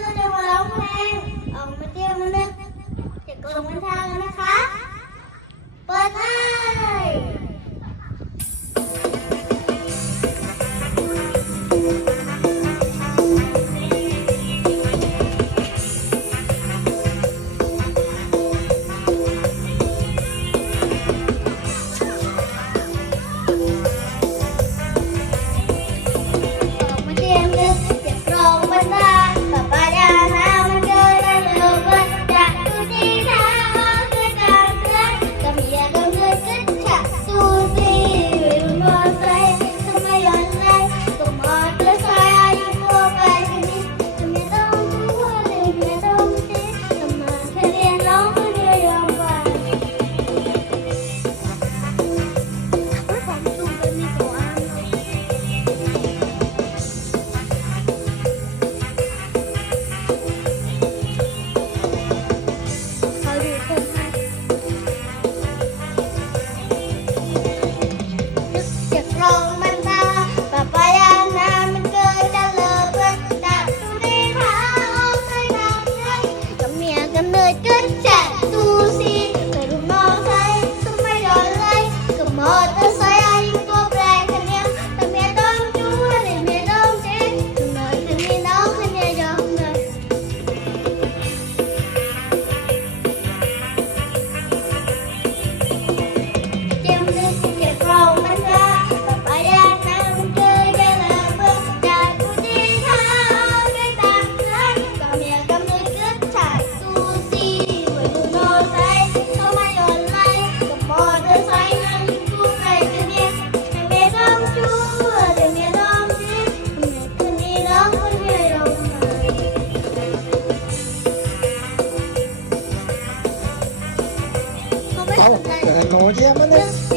เราจะมาร้องเพลงออกมาเที่ยวมาเล่นจะกลงมันทางกันนะ Keren 那